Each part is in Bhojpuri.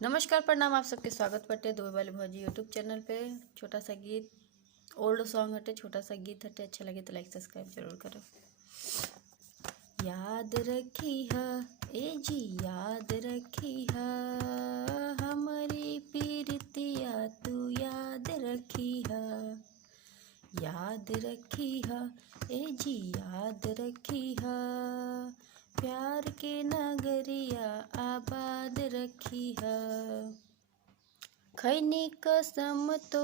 नमस्कार, प्रणाम। आप सबके स्वागत बटे दुबई वाली भौजी यूट्यूब चैनल पे। छोटा सा गीत, ओल्ड सॉन्ग हटे, छोटा सा गीत हटे। अच्छा लगे तो लाइक सब्सक्राइब जरूर करो। याद रखी है ए जी, याद रखी है हमारी पीरतिया, तू याद रखी है। याद रखी है ए जी, याद रखी है प्यार के नगरिया आबाद रखी है। खैनी कसम तो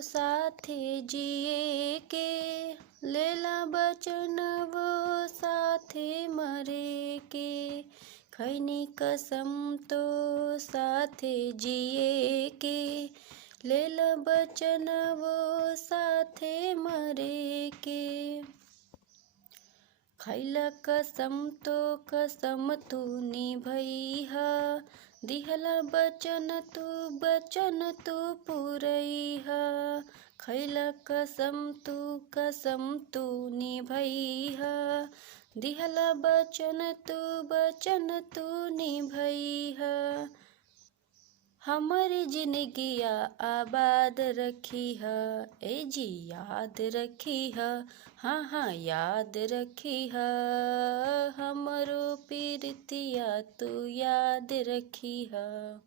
साथे जिए के, लेला बचन वो साथे मरे के। खैनी कसम तो साथे जिए के, लेला बचन वो साथे मरे के। खैला कसम तो कसम तू निभैहा, दिहला बचन तू पुरैहा। खैला कसम तू निभैहा, दिहला बचन तू निभैहा। हमारी जिंदगिया आबाद रखी है ए जी, याद रखी है। हाँ हाँ याद रखी है हमरो पीरतिया, तू याद रखी है।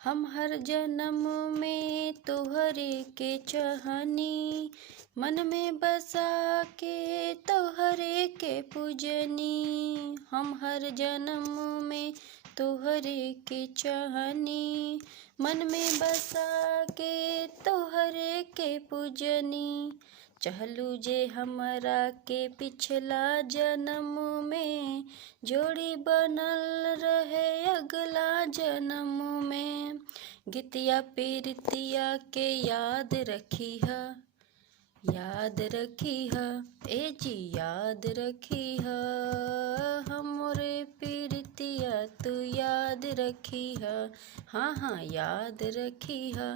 हम हर जन्म में तोहरे के चाहनी, मन में बसा के तोहरे के पूजनी। हम हर जन्म में तोहरे के चाहनी, मन में बसा के तोहरे के पूजनी। चहलू जे हमरा के पिछला जन्म में, जोड़ी बनल रहे अगला जन्म में। गीतिया पीरतिया के याद रखी है, याद रखी है ए जी, याद रखी है हमरे पीरतिया, तू याद रखी है। हाँ हाँ याद रखी है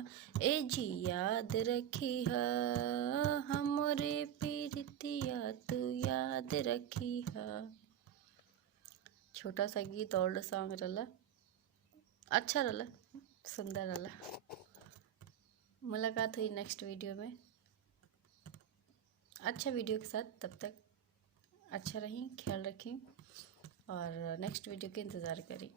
ए जी, याद रखी है हमरे पीरतिया, तू याद रखी है। छोटा सा गीत, ओल्ड सॉन्ग रहा, अच्छा रहा, सुंदर रहा। मुलाकात हुई नेक्स्ट वीडियो में अच्छा वीडियो के साथ। तब तक अच्छा रहीं, ख्याल रखें और नेक्स्ट वीडियो के इंतज़ार करें।